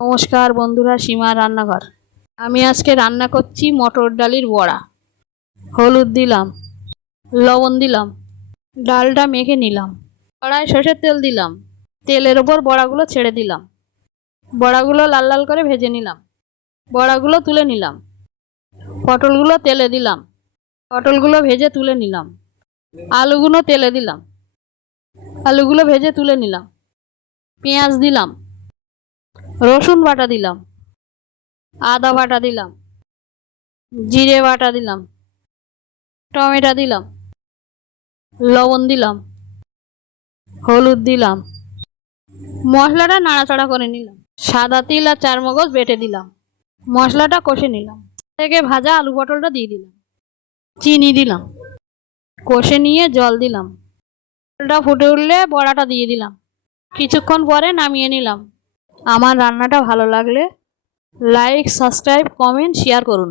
নমস্কার বন্ধুরা, সীমা রান্নাঘর। আমি আজকে রান্না করছি মটর ডালের বড়া। হলুদ দিলাম, লবণ দিলাম, ডালটা মেখে নিলাম। কড়াই সর্ষের তেল দিলাম, তেলের ওপর বড়াগুলো ছেড়ে দিলাম। বড়াগুলো লাল লাল করে ভেজে নিলাম। বড়াগুলো তুলে নিলাম। পটলগুলো তেলে দিলাম। পটলগুলো ভেজে তুলে নিলাম। আলুগুলো তেলে দিলাম। আলুগুলো ভেজে তুলে নিলাম। পেঁয়াজ দিলাম, রসুন বাটা দিলাম, আদা বাটা দিলাম, জিরে বাটা দিলাম, টমেটো দিলাম, লবণ দিলাম, হলুদ দিলাম। মশলাটা নাড়াচাড়া করে নিলাম। সাদা তিল আর চারমগজ বেটে দিলাম। মশলাটা কষে নিলাম। থেকে ভাজা আলু পটলটা দিয়ে দিলাম। চিনি দিলাম। কষে নিয়ে জল দিলাম। জলটা ফুটে উঠলে বড়াটা দিয়ে দিলাম। কিছুক্ষণ পরে নামিয়ে নিলাম। আমার রান্নাটা ভালো লাগলে লাইক, সাবস্ক্রাইব, কমেন্ট, শেয়ার করুন।